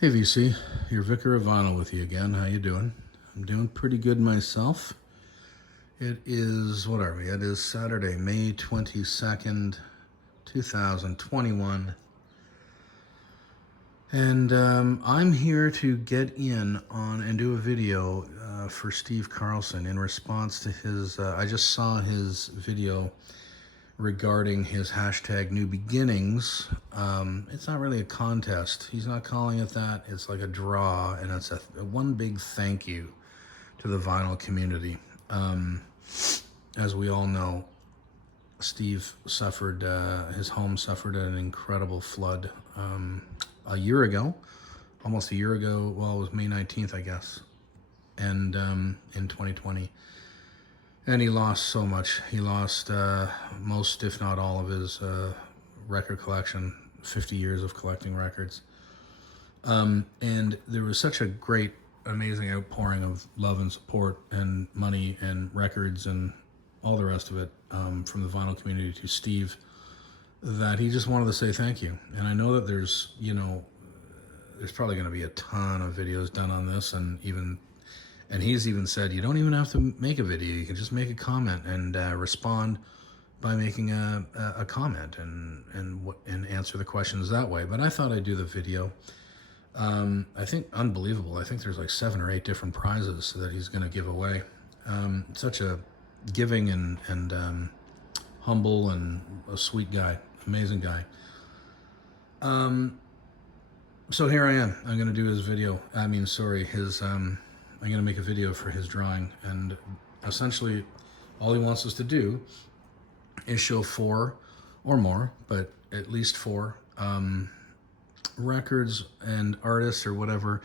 Hey VC, your Vicar of Vinyl with you again. How you doing? I'm doing pretty good myself. It is, what are we? It is Saturday, May 22nd, 2021. And I'm here to get in on and do a video for Steve Carlson in response to his, I just saw his video regarding his hashtag New Beginnings. It's not really a contest. He's not calling it that. It's like a draw, and it's a one big thank you to the vinyl community. As we all know, Steve suffered, his home suffered an incredible flood a year ago, almost a year ago. Well, it was May 19th, I guess, and in 2020. And he lost so much. He lost most, if not all, of his record collection, 50 years of collecting records. And there was such a great, amazing outpouring of love and support and money and records and all the rest of it from the vinyl community to Steve, that he just wanted to say thank you. And I know that there's probably going to be a ton of videos done on this, and he's even said you don't even have to make a video. You can just make a comment and respond by making a comment and answer the questions that way. But I thought I'd do the video. I think unbelievable. I think there's like 7 or 8 different prizes that he's going to give away. Such a giving and humble and a sweet guy, amazing guy. So here I am. I'm going to do his video. His. I'm going to make a video for his drawing, and essentially all he wants us to do is show 4 or more, but at least 4 records and artists or whatever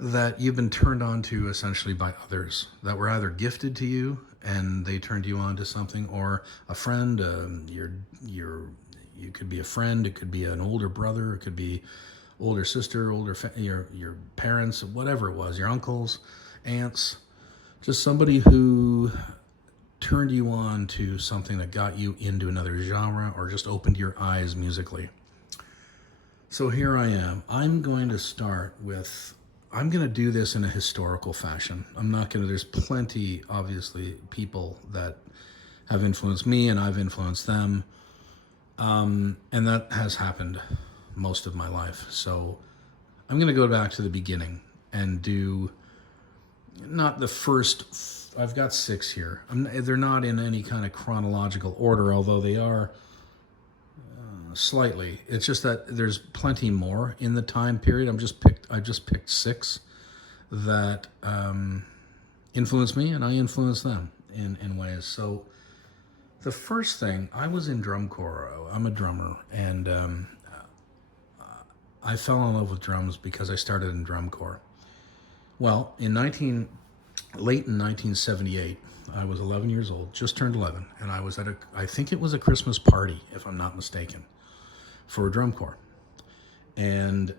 that you've been turned on to essentially by others, that were either gifted to you and they turned you on to something, or a friend. You could be a friend, it could be an older brother, it could be older sister, your parents, whatever it was, your uncles, aunts, just somebody who turned you on to something that got you into another genre or just opened your eyes musically. So here I am. I'm going to do this in a historical fashion. There's plenty, obviously, people that have influenced me and I've influenced them. And that has happened most of my life. So I'm going to go back to the beginning and do not the first. I've got 6 here. They're not in any kind of chronological order, although they are slightly. It's just that there's plenty more in the time period. I just picked 6 that influenced me, and I influenced them in ways. So the first thing, I was in drum corps. I'm a drummer, and I fell in love with drums because I started in drum corps. Well, late in 1978, I was 11 years old, just turned 11, and I was at I think it was a Christmas party, if I'm not mistaken, for a drum corps. And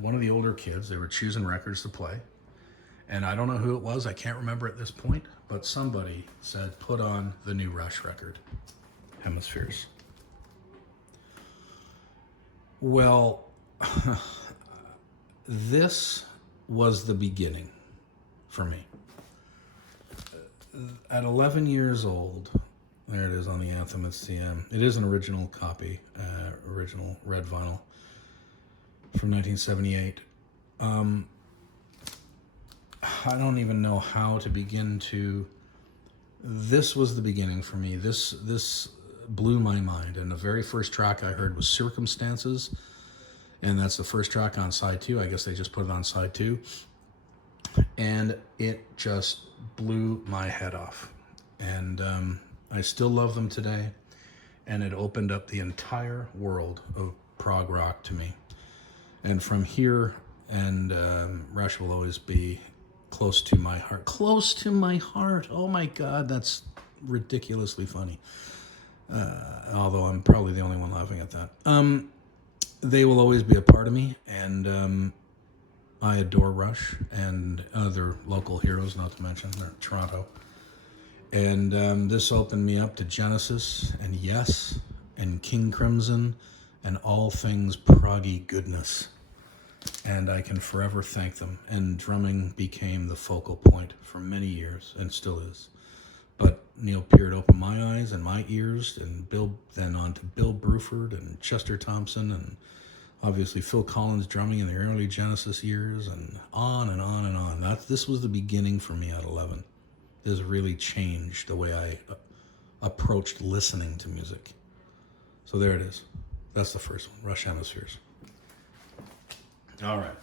one of the older kids, they were choosing records to play, and I don't know who it was, I can't remember at this point, but somebody said, put on the new Rush record, Hemispheres. Well, this was the beginning for me. At 11 years old, there it is on the anthem. It is an original copy, original red vinyl from 1978. I don't even know how to begin to. This was the beginning for me. This blew my mind, and the very first track I heard was Circumstances, and that's the first track on side 2. I guess they just put it on side 2, and it just blew my head off. And I still love them today, and it opened up the entire world of prog rock to me. And from here, and Rush will always be close to my heart. Close to my heart. Oh my God, that's ridiculously funny. Although I'm probably the only one laughing at that. They will always be a part of me, and I adore Rush and other local heroes, not to mention Toronto. And this opened me up to Genesis and Yes and King Crimson and all things proggy goodness. And I can forever thank them. And drumming became the focal point for many years, and still is. But Neil Peart opened my eyes and my ears, and then on to Bill Bruford and Chester Thompson, and obviously Phil Collins drumming in the early Genesis years, and on and on and on. This was the beginning for me at 11. This really changed the way I approached listening to music. So there it is. That's the first one, Rush Hemispheres. All right.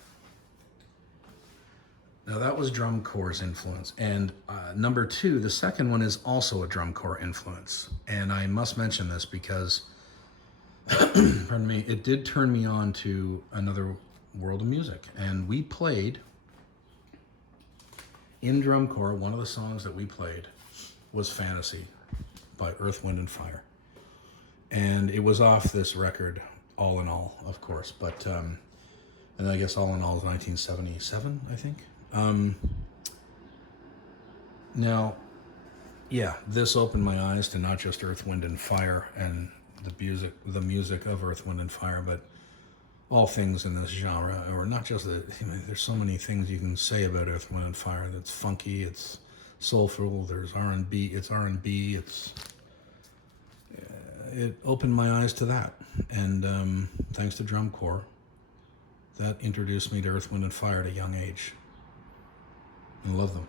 Now that was drum corps' influence. And number two, the second one is also a drum corps influence. And I must mention this because, pardon me, it did turn me on to another world of music. And we played, in drum corps, one of the songs that we played was Fantasy by Earth, Wind, and Fire. And it was off this record, All in All, of course. But, and I guess All in All is 1977, I think. Now, yeah, this opened my eyes to not just Earth, Wind, and Fire and the music of Earth, Wind, and Fire, but all things in this genre, or not just there's so many things you can say about Earth, Wind, and Fire. That's funky, it's soulful, there's R&B, it opened my eyes to that. And thanks to drum corps, that introduced me to Earth, Wind, and Fire at a young age. And love them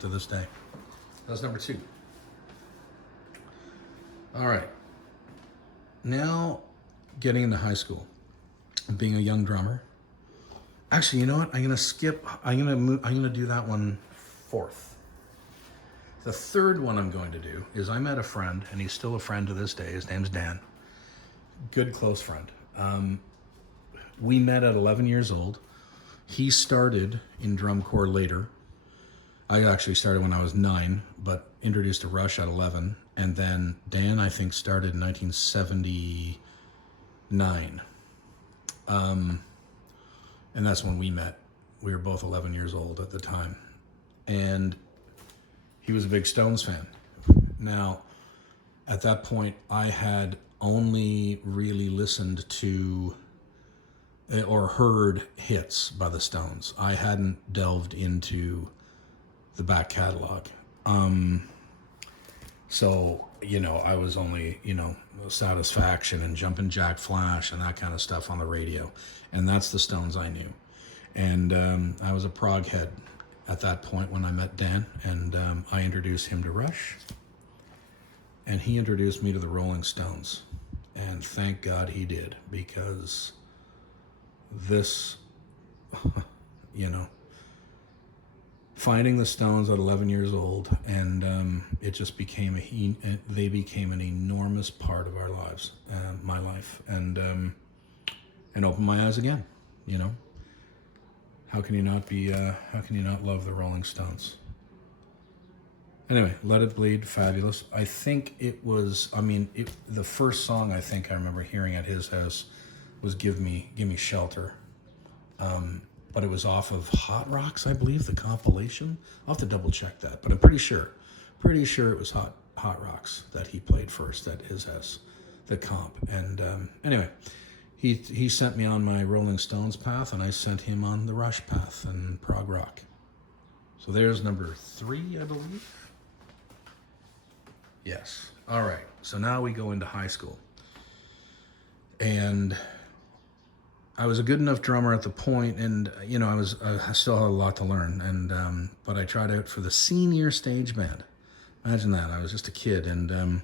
to this day. That's number two. All right. Now, getting into high school, being a young drummer. Actually, you know what? I'm gonna do that one fourth. The third one I'm going to do is I met a friend, and he's still a friend to this day. His name's Dan. Good, close friend. We met at 11 years old. He started in drum corps later. I actually started when I was 9, but introduced to Rush at 11. And then Dan, I think, started in 1979. And that's when we met. We were both 11 years old at the time. And he was a big Stones fan. Now, at that point, I had only really listened to or heard hits by the Stones. I hadn't delved into the back catalog. So, I was only, Satisfaction and Jumpin' Jack Flash and that kind of stuff on the radio. And that's the Stones I knew. And I was a prog head at that point when I met Dan, and I introduced him to Rush. And he introduced me to the Rolling Stones. And thank God he did, because this, finding the Stones at 11 years old, and it just they became an enormous part of our lives, my life, and opened my eyes again. How can you not love the Rolling Stones? Anyway, Let It Bleed, fabulous. I think it was, the first song I think I remember hearing at his house was Give Me Shelter. But it was off of Hot Rocks, I believe, the compilation. I'll have to double check that, but I'm pretty sure it was Hot Rocks that he played first at his house, the comp. And anyway, he sent me on my Rolling Stones path, and I sent him on the Rush path and prog rock. So there's number 3, I believe. Yes. All right. So now we go into high school. And I was a good enough drummer at the point, and I still had a lot to learn, and but I tried out for the senior stage band. Imagine that. I was just a kid, and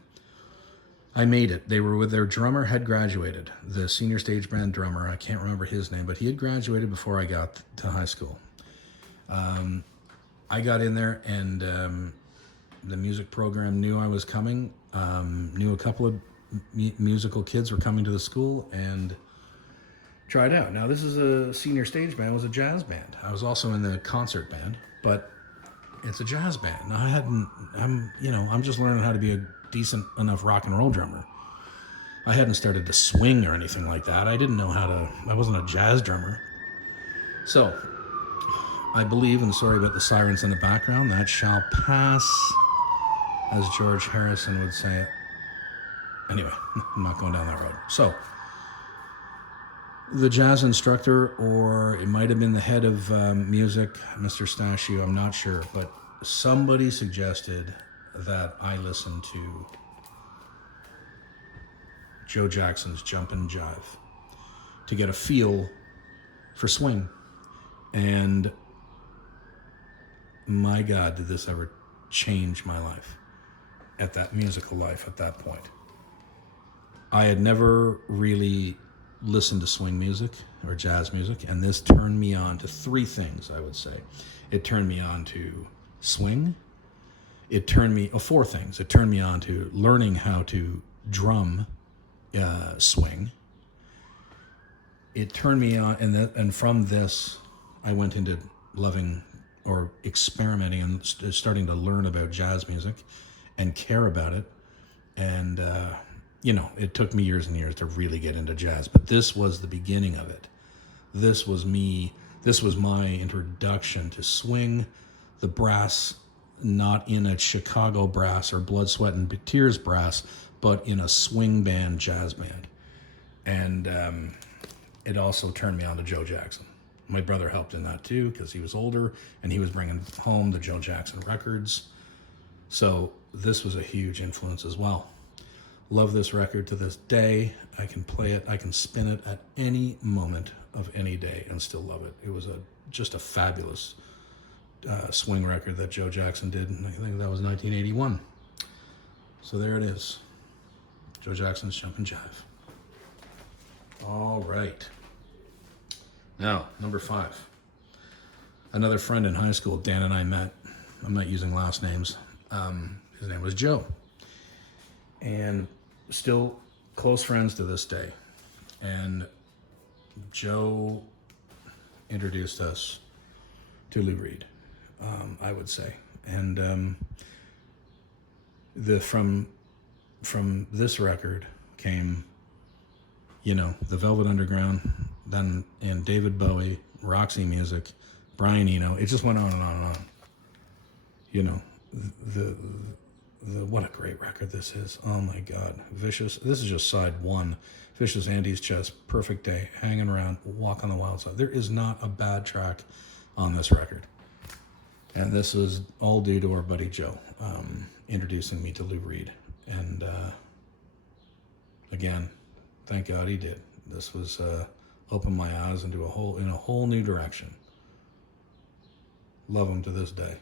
I made it. They were with their drummer had graduated, the senior stage band drummer. I can't remember his name, but he had graduated before I got to high school. I got in there, and the music program knew I was coming. Knew a couple of musical kids were coming to the school, and tried out. Now, this is a senior stage band. It was a jazz band. I was also in the concert band, but it's a jazz band. I'm just learning how to be a decent enough rock and roll drummer. I hadn't started to swing or anything like that. I didn't know I wasn't a jazz drummer. So, I believe, and sorry about the sirens in the background, that shall pass, as George Harrison would say it. Anyway, I'm not going down that road. So, the jazz instructor, or it might have been the head of music, Mr. Stashio, I'm not sure, but somebody suggested that I listen to Joe Jackson's Jumpin' Jive to get a feel for swing. And my God, did this ever change my life, at that musical life at that point. I had never really listened to swing music or jazz music, and this turned me on to three things, I would say. It turned me on to swing. Four things. It turned me on to learning how to drum swing. It turned me on, and from this, I went into loving or experimenting and starting to learn about jazz music and care about it. And, it took me years and years to really get into jazz, but this was the beginning of it. This was my introduction to swing, the brass, not in a Chicago brass or Blood, Sweat, and Tears brass, but in a swing band, jazz band. And it also turned me on to Joe Jackson. My brother helped in that too, because he was older and he was bringing home the Joe Jackson records. So this was a huge influence as well. Love this record to this day. I can play it, I can spin it at any moment of any day and still love it. It was just a fabulous swing record that Joe Jackson did, and I think that was 1981. So there it is. Joe Jackson's Jumpin' Jive. All right. Now, number 5. Another friend in high school, Dan and I met. I'm not using last names. His name was Joe. And still close friends to this day. And Joe introduced us to Lou Reed, I would say. And from this record came, the Velvet Underground, then and David Bowie, Roxy Music, Brian Eno. It just went on and on and on. The what a great record this is. Oh my God. Vicious. This is just side 1. Vicious, Andy's Chest, Perfect Day, Hanging Around, Walk on the Wild Side. There is not a bad track on this record. And this was all due to our buddy Joe introducing me to Lou Reed. And again, thank God he did. This was opened my eyes into a whole new direction. Love him to this day.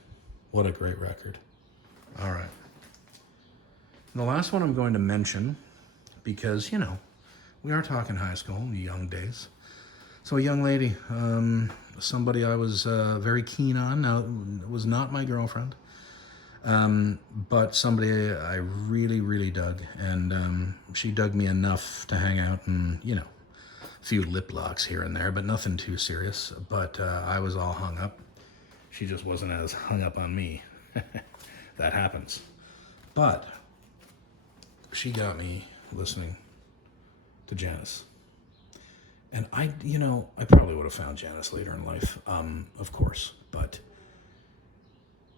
What a great record. All right. And the last one I'm going to mention, because, we are talking high school, young days. So a young lady, somebody I was very keen on. Now, it was not my girlfriend, but somebody I really, really dug. And she dug me enough to hang out and, a few lip locks here and there, but nothing too serious. But I was all hung up. She just wasn't as hung up on me. That happens. But she got me listening to Janice. And I probably would have found Janice later in life, of course. But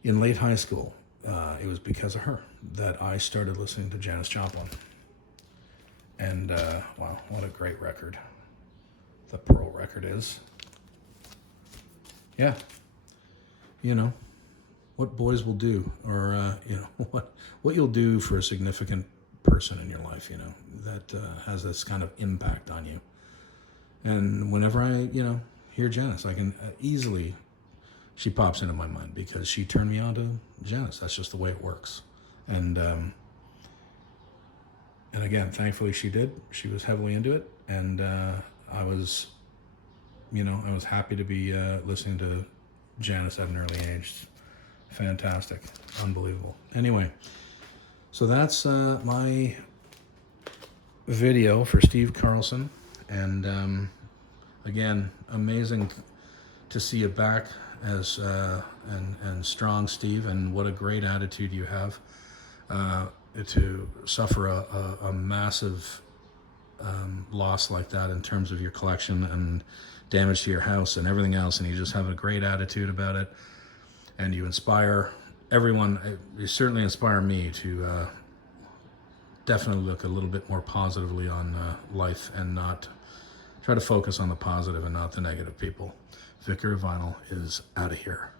in late high school, it was because of her that I started listening to Janice Joplin. And, wow, what a great record the Pearl record is. Yeah. What boys will do, or, what you'll do for a significant person in your life, that has this kind of impact on you. And whenever I, hear Janice, I can easily, she pops into my mind because she turned me on to Janice. That's just the way it works. And again, thankfully she did. She was heavily into it. And I was happy to be listening to Janice at an early age. Fantastic. Unbelievable. Anyway, so that's my video for Steve Carlson. And again, amazing to see you back as and strong, Steve, and what a great attitude you have to suffer a massive loss like that in terms of your collection and damage to your house and everything else, and you just have a great attitude about it, and you inspire everyone. You certainly inspire me to definitely look a little bit more positively on life and not try to focus on the positive and not the negative, people. Vicar of Vinyl is out of here.